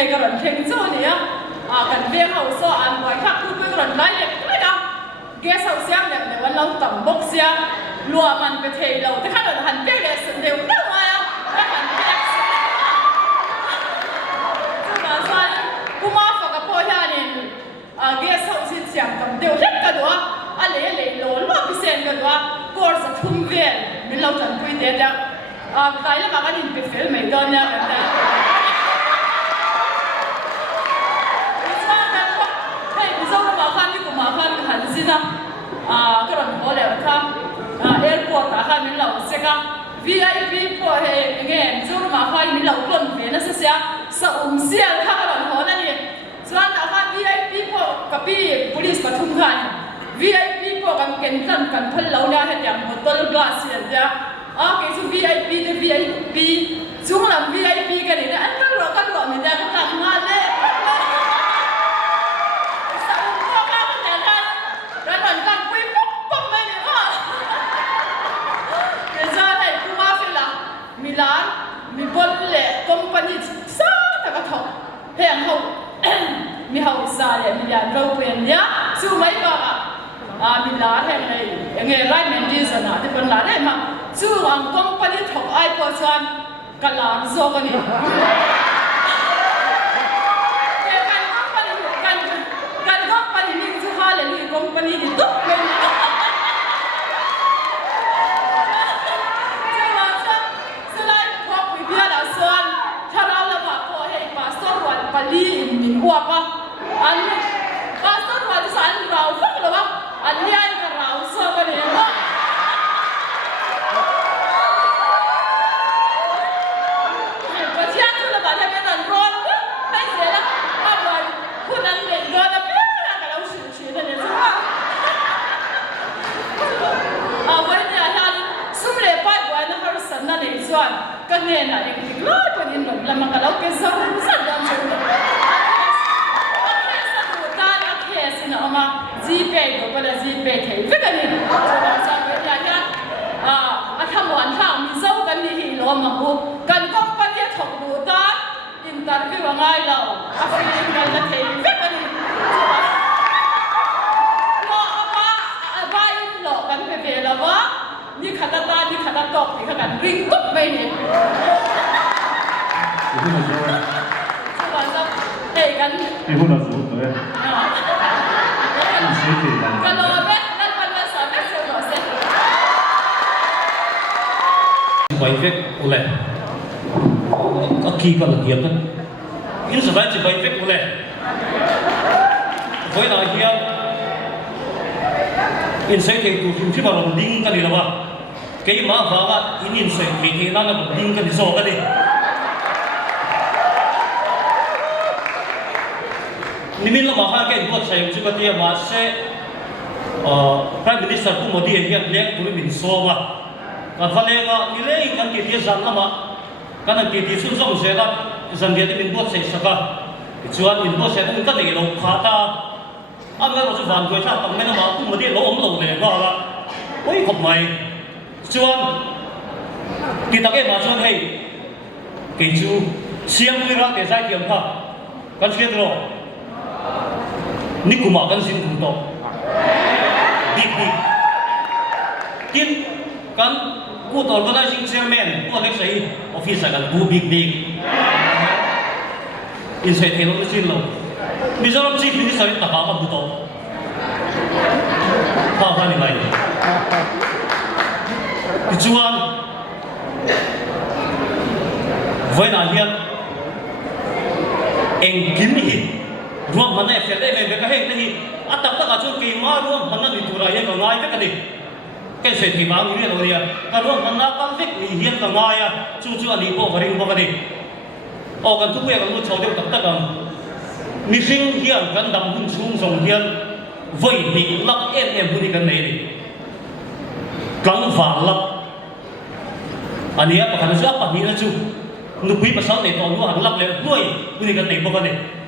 hay cái lần thèn chỗ này á cần viên hậu so ăn ngoài khác cứ cái lần lại đẹp cái đó ghé sau xem đẹp này vẫn lâu tầm bốc xe lùa mình về thầy lâu thế khác là hành viên để sừng đều đâu mà các hành viên chứ mà sao cũng mà phải cái phôi ha này ghé sau xin xem tầm đều hết cái đó anh lấy lỗ lỗ bị sen cái đó cô sẽ thung viên mình lâu chẳng quên đấy đó tại là mà cái nhìn bị phê mấy đôi nha hành xin cái lần hồi lại tham airport à khai mình lâu sẽ cả VIP của hệ nghe chúng mà khai mình lâu tuần về nó sẽ sao xe cái lần hồi này cho nên là khai VIP của cái bị police bắt thùng khai VIP của cái cần thân lâu nha hệ dạng một tuần glass vậy cái số VIP thì VIP chúng làm VIP cái này anh cái rồi mình đang làm ngon đấy Milan, mi bol le company sa ta ka thok heng ho mi ho sa le mi yan ro pen ya su mai ba Milan heng nei nge rai men di sana te pon la le ma su ang company thok ai po chan kalan zo ka ni kan company ni zu ha le ni company ni tok pen Pali in Wapa, and Pastor was an Rao Fakova, and Lian Rao Sovereign. But here to the Batavian and Ron, I said, I couldn't get God a bit of ocean. When they had some pipe when her son and his one, Canena, and Lord, when in the Lamacaloke, some GP ก็ได้ GP เทวิกันนี่จะเป็นอย่างนี้ทำวันทำมีเจ้ากันนี่หิโลมาบุกันก็ปฏิทบดูตาอินเตอร์วิวง่ายเราฟิลิปกันจะเทวิกันนี่ก็ว่าอินโลกันไปเบลว่านี่ขัดตานี่ขัดตกนี่ขัดริงตุ๊บไปนี่เฮ้ยกันนี่พูดอะไรสุดเลยkalau bet dan pada sampai selesai. Baik oleh, kaki kalau dia kan, ini sebenarnya baik oleh. Kau nak dia, insai itu mungkin baru ding kan di luar. Kau maaf banget, ini insai kita nak ding kan di sana ni. Nimin lo mahal kan buat saya juga dia masih Prime Minister pun mau dia lihat dulu min soba. Kan falenga nilai kan dia jangan lama. Kan dia susah saya jangan dia min buat saya saka. Cuan min buat saya pun kan lagi lo kata. Ambil lo cuman gue cakap tapi nama pun mau dia lo lo le lah. Oi kok mai. Cuan kita ke macam hey. Keju siang kira ke saya kiam kah. Kan sekali tu. Ni kumakan sin kuto, dik. Kin kan kuto organizing chairman, ku nek sai office kan ku big. Insai thelo sin lo. Mizoram chief minister ta ka kuto. Pa ni mai. Juan voi na hian eng kim hi ruang mana FLA mereka heng ni atak tak acuh kima ruang mana di turai yang kengai mereka ni kan saya timbang ini loh dia kan ruang mana konflik ni hian kengai ya cucu ani po baring po kani oh kan tu yang kamu coba tak tak kan missing hian kan dam pun sung hian voi ni lak em pun ikan ni kan falak ani apa kan siapa ni acuh nukui pasal ni tahu luar lak le voi pun ikan ni po kani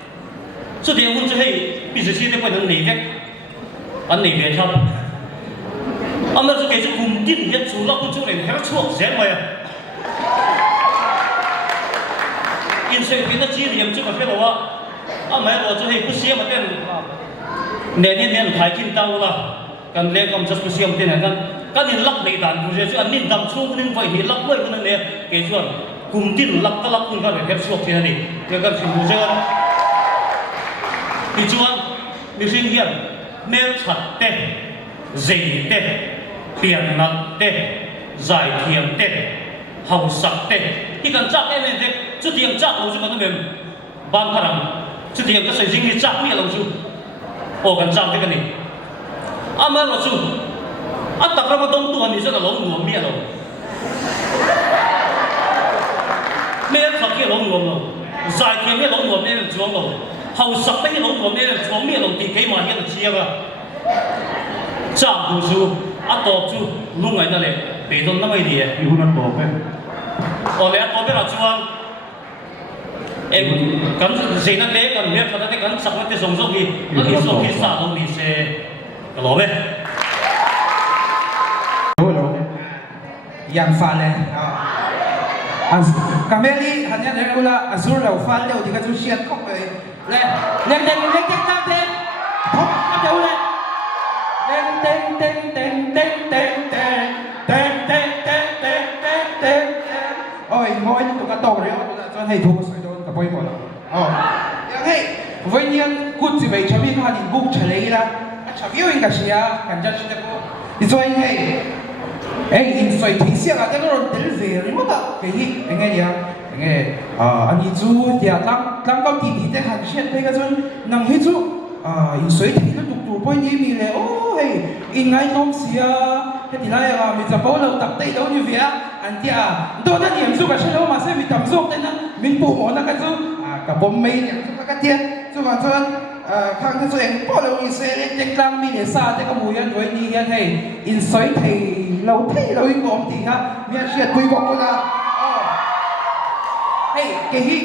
so dia pun cakap, bisnes ini pun ada nilai, ane nilai apa? Ambil tu kerja kumtin, dia curang pun curang, harus cuak siapa ya? อินเซนต์ที่เรียมจุดกับเพื่อนว่าไม่รู้จะให้ผู้เชี่ยวมาเต้นเนี่ยขายกินเต้าละกันเลี้ยงก็จะผู้เชี่ยวเต้นกันนี่ลักในด่านดูเชื่ออันนี้ดำช่วงนึงไฟนี่ลักไม่คนนั้นเนี่ยเกี่ยส่วนกลุ่มที่ลักก็ลักคุณกันแบบช่วงที่นั่นเองเนี่ยกันสิ่งดูเชื่อที่ชวนมีสิ่งเดียวเมื่อชัดเต้เจีเต้เปลี่ยนนัดเต้ใจเทียมเต้เฮาสักเต้ที่กันจับเองเนี่ยจุดที่ยังจับเราจุดนั้นเป็นบางพลังจุดที่ยังก็ใส่สิ่งที่จับเนี่ยเราจุดโอ้กันจับได้กันนี่มาเราจุดตักเรามาตรงตัวนี่จะเราหนุ่มเมียเราเมียขัดเกี่ยวเราหนุ่มเราใจเทียมเนี่ยเราหนุ่มเนี่ยช่วงเราเฮาสักเต้เราหนุ่มเนี่ยช่วงเมียเราตีกี่มาเนี่ยเราเชียร์กันจับดูจุตัวจุลุงไงนั่นแหละไปตรงนั้นไม่ดีอยู่นั่นตัวไปตัวเลี้ยตัวไปเราชวนกันสิ่งนั้นเล็กกันเลี้ยกันนั้นกันสักนั้นจะส่งส่งดีแล้วอีส่งที่สาตรงนี้เสกลัวไหมยังฟันเลยกาเมลี่ฮันยันเรื่องละอัศเราฟันเดียวที่กันจุเชียนก็ไปเลยเล่นเด็กเล็กเด็กน้ำเต็มพบกันเดียวเลยเต็งเต็งเต็งเต็งเต็งเต็งเต็งเต็งเต็งเต็งเต็งเต็งเต็งโอ้ยงอยตัวกระโตเลยจนให้ทุกคนโดนกับไปหมดแล้วอ๋อยังให้วันนี้กูจะไปชมอีกคนบุกเฉลยละชมอยู่อิงกับเชียกันจะชิดกูที่ตัวเองให้อินสวยที่เสียกันก็รอนเตลเวอร์มั้งก็เฮ้ยยังไงเนี่ยยังไงอันนี้จูเดี๋ยวตั้งก็ตีแต่หันเชียนไปก็จนนั่งให้จูอินสวยที่เราถูกๆไปนี่มีเลยโอ้เฮ้ยอินไงน้องเสียที่ที่ไรมีจะบอกเราตัดเตะเราอยู่เวียอันที่ตัวนั้นยังจูกับเชลล์มาเสียมีทำโซ่แต่นั้นมินปูหมอนักก็จูกับผมไม่เนี่ยจูกับเตี้ยจูกับจนข้างที่ตัวเองพอเราอินเสียเด็กกลางมีเนี่ยซาเด็กก็มวยยันด้วยนี่ยันให้อินสวยที่เราที่เราอีกคนที่ฮะมีอาชีพคุยบอกกูนะเฮ้ยเกี่ย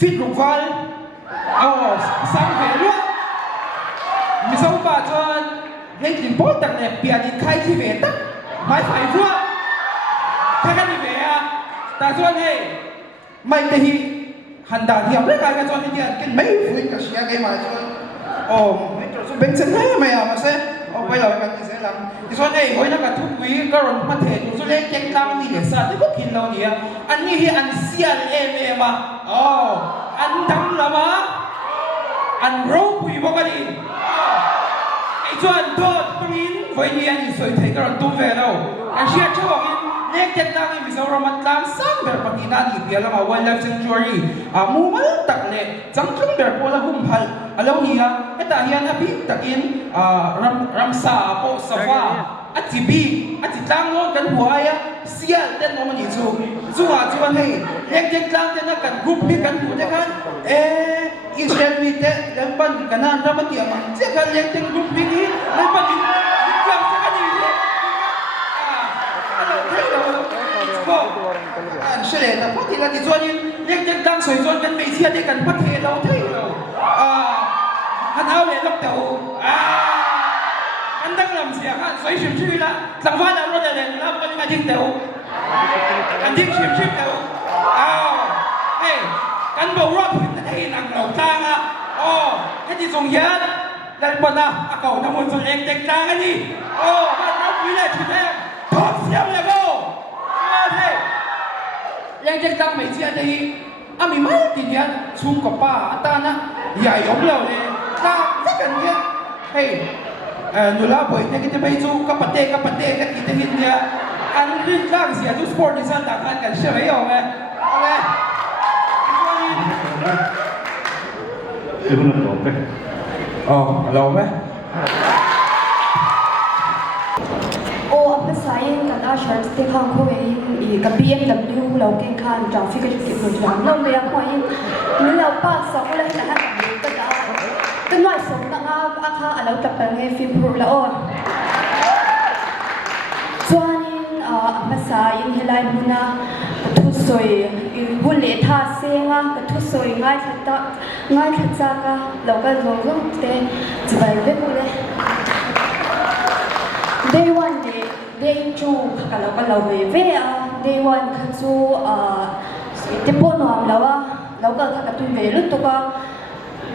ฟิตรูปฟันสังเกตด้วยมิสาวบ้าจนเล่นกินโป๊ะตั้งแต่เปียดินไข่ที่เวตักไม่ใส่ฟัวแค่กันนี่เวียแต่ส่วนเฮ้ยไม่เกี่ยหันดาเทียมเรื่องอะไรกันส่วนที่เดียนกินไม่ฟื้นกับเชียร์กันมาจนไม่จนเป็นเส้นให้ไหมมาเซ่ไปเรากันที่เสียหลังที่ส่วนเฮ้ยวันนั้นก็ทุกวีก็รอนประเทศอยู่ส่วนเล็กเจ๊งตังมีเด็กสัตว์ที่พวกกินเราเนี่ยอันนี้ที่อันเสียเอ็มมาอันดำละมาอันรู้คุยบอกกันดีไอ้ส่วนตัวปรินวันนี้อันนี้สวยไทยก็รอนตุ้มเวเราอันเชียร์ช่วงนี้เล็กเจ๊งตังมีสาวรามันตังสังเบอร์ปฏินาดีเปียละมาวันละเซนจูรี่มูมันตักเล่จังจังเบอร์พอละหุ่มพัลแล้วเนี่ยไอ้ตาเฮียนอภิตักอินรัมซาโปสวาอัจบีอัจตังโลกันหัวอ่ะเสียเต้นน้องมันยิ่งสู้จวนให้เล็กเจ๊งตังเต้นกันกรุ๊ปนี้กันหัวเจ้ากันอิสราเอลมีเต้เล่นบันกันนั่นรับมาเตียมันเจ้ากันเล็กเต้นกรุ๊ปนี้เล่นบันยิ่งกลางเจ้ากันยิ่งเฉลี่ยแต่พอที่เราที่ส่วนนี้เรียกจังดังสวยส่วนกันไม่เสียได้กันประเทศเราไทยเราฮันเอาเลยลับเต๋อกันดังลำเสียกันสวยชิมชื่อละสังวาสเราเราเลยรับกันมาทิ้งเต๋อกันทิ้งชิมชื่อเต๋อเฮ้ยกันบอกว่าพื้นที่นั่งเราตั้งให้ที่ส่งยันแล้วปนะเก่าน้ำมันส่วนเองเด็กดังกันนี่บ้านเราวิเลชุดแรกทอดเสียงเลยก็ยังจะตั้งไม่เสียดีมีไหมทีเนี้ยชุ่มกับป้าตานะใหญ่ของเราเลยตาสักกันเนี้ยเฮ้ยหนูเล่าบ่อยเนี่ยก็จะไปสู้กับปะเต้กันกินแต่หินเนี่ยอันนี้ร่างเสียทุกสปอร์ตที่สร้างต่างกันใช่ไหมเอาไหมคือมันหลงไปเราไหมภาษาอังกฤษอาชาร์สที่ข้างคู่เองกับ BMW เราเก่งขันจากฟิกเกอร์สิบหนึ่งเราเรียกว่านี่เราป้าสองเลยนะฮะก็ได้ก็หน่อยสมนะอาคาเราจะไปให้ฟิล์มพูดแล้วส่วนนี้ภาษาอังกฤษอะไรมุนะทุกส่วนบุลเลท่าเสียงทุกส่วนง่ายขัดจากเราก็ลงเตะจะไปเว็บเลย Day one day two kalau way day one kan so tipe no am lawa แล้วก็ถ้ากับตุนเวลุตัว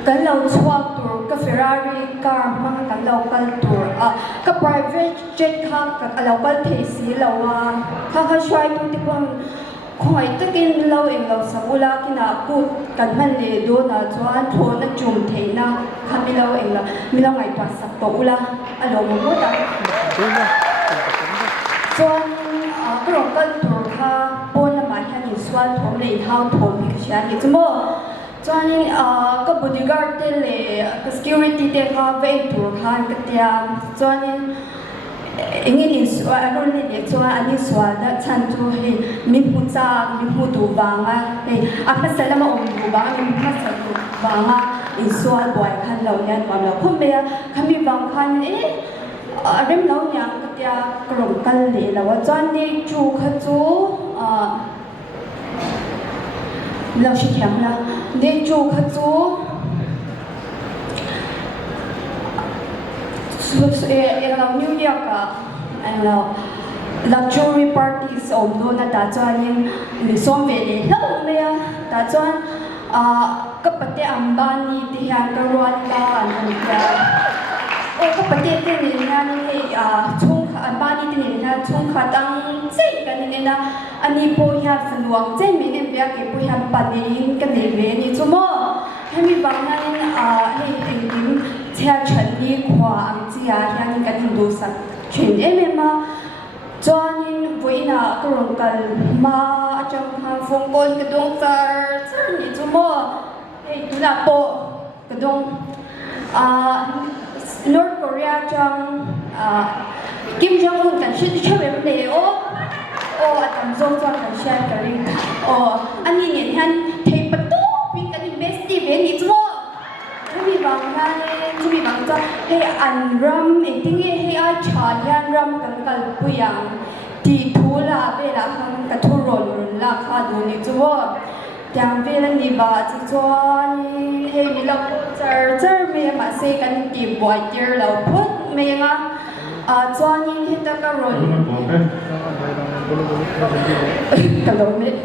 กันเราชอบตัวกับ Ferrari กับมั่งกันเรากันตัวกับ private jet ค่ะกับเราก็เทสีเราว่าเขาช่วยตัวที่พวกคอยตะกินเราเองเราสมุลากินาพูดกันมันเลยดูนะจวนโทนจุ่มเทนะค่ะมีเราเองละมีเราไงตัวสักตัวละเราไม่รู้แต่จวนก็เรากันตัวค่ะปนละมาแค่นี้ส่วนโทนเลยเท่าโทนมีกระเช้าอีกจังบ่จวนก็ bodyguard เลยก็ security เด็กค่ะเวทตัวค่ะก็เดียจวนingin insua aron ni chunga ani swa da chan tu hi mi pucha mi pu du banga apna salama om du banga mi pa sa du banga insua boy khan lo yan kwa lo khum be khami bang khan rem lo nyang ka tia krom kal le la wa chan ni chu kha chu lo shi thiam la de chu kha chuเรานิวยอร์กเราluxury parties อมโดนแต่จวนยังมีส่วนเวลีเท่าเลยแต่จวนก็ประเทศอัมบานีที่ยังกระวานกันเนี่ยก็ประเทศที่นี่นะนี่ช่วงอัมบานีที่นี่นะช่วงขัดตั้งเจ๊กันนี่นะอันนี้พวกยาสนวงเจ๊มีเนี่ยเบียกับพวกยาปันนี่กันนี่เวนี่ชั่วโมงให้มีบางนั้นให้เองดิ้งเชื่อฉันดีกว่าอันที่ยังกันดูสักเช่นมาจวนนี้วันน่ะก็ลงกันมาจังหาฟงกลกระดงซาร์นี่ชั่วโมงให้ดูน่ะโปกระดงNorth Korea จังกิมจองอุนกันชื่อแบบไหนอันนั้นจงจวนกันเชียร์กันเลยอันนี้เนี่ยท่านเทปตู้ปีกันในเบสตี้เบนนี่ชั่วโมงถ้ามีบางท่านที่มีบางท่านให้อันรัมเองที่ให้อาชายันรัมกันกันปุยังที่ทูลาเวลาทำกระทุรนราคาดูนี่ชั่วโมงอย่างเวลานี้บาจิจวนให้มีเราเจอเมียมาเซกันตีบ่อยเจอเราพูดเมียจวนนี้ให้ตะการุนกระโดดเม็ด